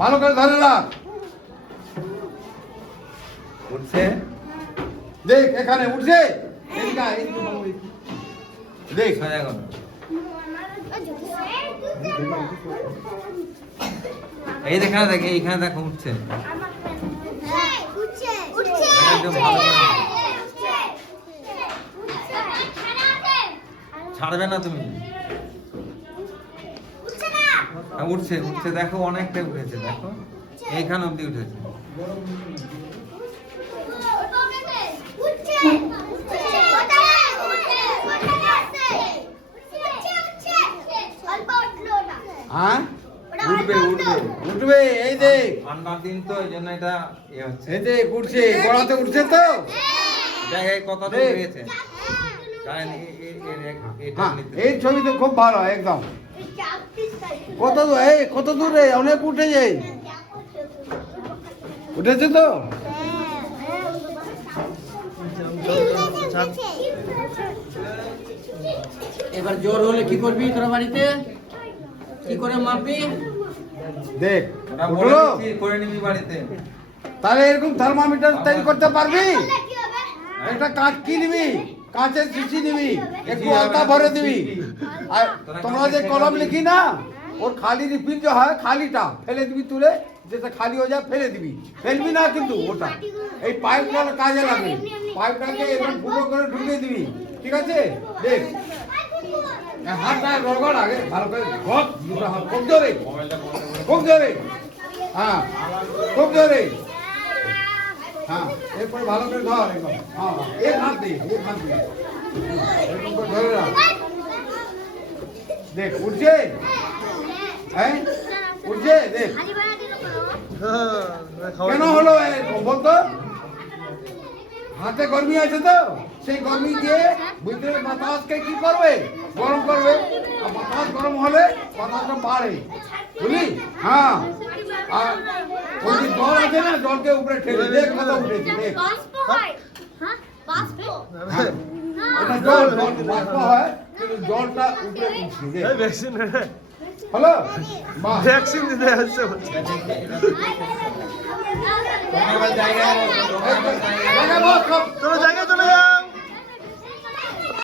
ভালো করে ধরে রাখ। উঠছে? দেখ এখানে উঠছে। দেখ। এই দেখানে দেখে এইখানে দেখো উঠছে। ছাড়বে না তুমি। উঠছে উঠছে দেখো অনেকটা উঠেছে দেখো। এইখানে অবধি উঠেছে। হ্যাঁ? উঠবে উঠবে। উঠবে এই দেখ ঠান্ডার দিন তো এই জন্য এটা ইয়ে হচ্ছে। এই দেখ উঠছে গড়াতে উঠছে তো? দেখ এই কত এই ছবি তো খুব ভালো একদম। কত দূর এই কত দূরে অনেক উঠে যায় উঠেছে তো? এবার জ্বর হলে কি করবি তোরা বাড়িতে? কি করে মাপবি? দেখ উঠল। করে নিবি বাড়িতে। তাহলে এরকম থার্মোমিটার তৈরি করতে পারবি? একটা কাঠ কি নিবি কাঁচের শিশি দিবি একটু আলতা ভরে দিবি। আর তোমরা যে কলম লিখি না ওর খালি রিফিল যে হয় খালিটা ফেলে দিবি তুলে যেটা খালি হয়ে যায় ফেলে দিবি। ফেলবি না কিন্তু ওটা। এই পাইপটা কাজে লাগবে পাইপটাকে এরকম ফুটো করে ঢুকে দিবি। ঠিক আছে? দেখ। হাতটা গড়গড় আগে ভালো করে ঘট দুটো হাত। খুব জোরে। খুব জোরে। হ্যাঁ। খুব জোরে। হ্যাঁ এরপরে ভালো করে ধর হ্যাঁ হাত দে এক হাত দে এরকম করে ধরে রাখ। দেখ, উঠছে? হ্যাঁ উঠছে? দেখ। কেন হলো হাতে গরমি আছে তো? সেই গরমি দিয়ে ভিতরে বাতাসকে কি করবে? গরম করবে। বাতাস গরম হলে বাতাসটা বাড়ে। বুঝলি? হ্যাঁ। আর ওই যে জল আছে না জলকে উপরে ঠেলে দেখ কত উঠেছে দেখ হ্যাঁ, এটা জল জল বাষ্প হয় কিন্তু জলটা উপরে উঠছে দেখ হলো বাহ ভ্যাকসিন দিতে আসছে তোমার এবার জায়গায় বসো, তোমার এবার জায়গায় জায়গায় বস, সব। চলো জায়গায় চলে যাও